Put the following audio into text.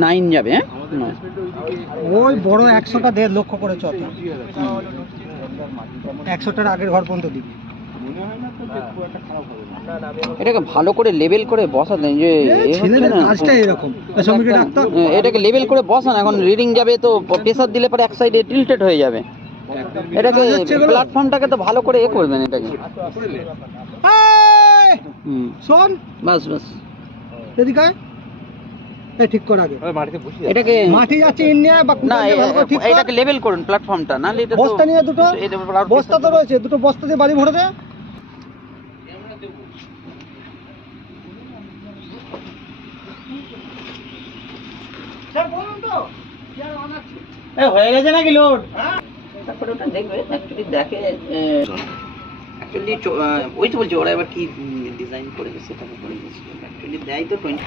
9 যাবে, হ্যাঁ ওই বড় 100টা 1.5 লক্ষ করে চত, 100টার আগের ঘর পর্যন্ত দিবি। এটাকে ভালো করে লেবেল করে বসাতেন যে ছেলেদের কাজটা এরকম, শ্রমিকের ডাক্তার এটাকে লেবেল করে বসান, এখন রিডিং যাবে তো প্রেসার দিলে পরে এক সাইডে টিল্টেড হয়ে যাবে। এটাকে প্ল্যাটফর্মটাকে তো ভালো করে করবেন এটাকে। শোন বাস বাস এদিকে ঠিক কর আগে, এটাকে মাটি যাচ্ছে ইন্ডিয়া বা না, এটাকে লেবেল করুন প্ল্যাটফর্মটা, না এটা বস্তা নিয়ে দুটো বস্তা তো রয়েছে, দুটো বস্তা দিয়ে বাড়ি ভরে দে। হয়ে গেছে নাকি লোড? তারপরে ওটা দেখবে অ্যাকচুয়ালি দেখে, অ্যাকচুয়ালি ওই তো বলছি ওরা এবার কি ডিজাইন করে সেটা করে দিয়েছে, অ্যাকচুয়ালি দেয় তো 20।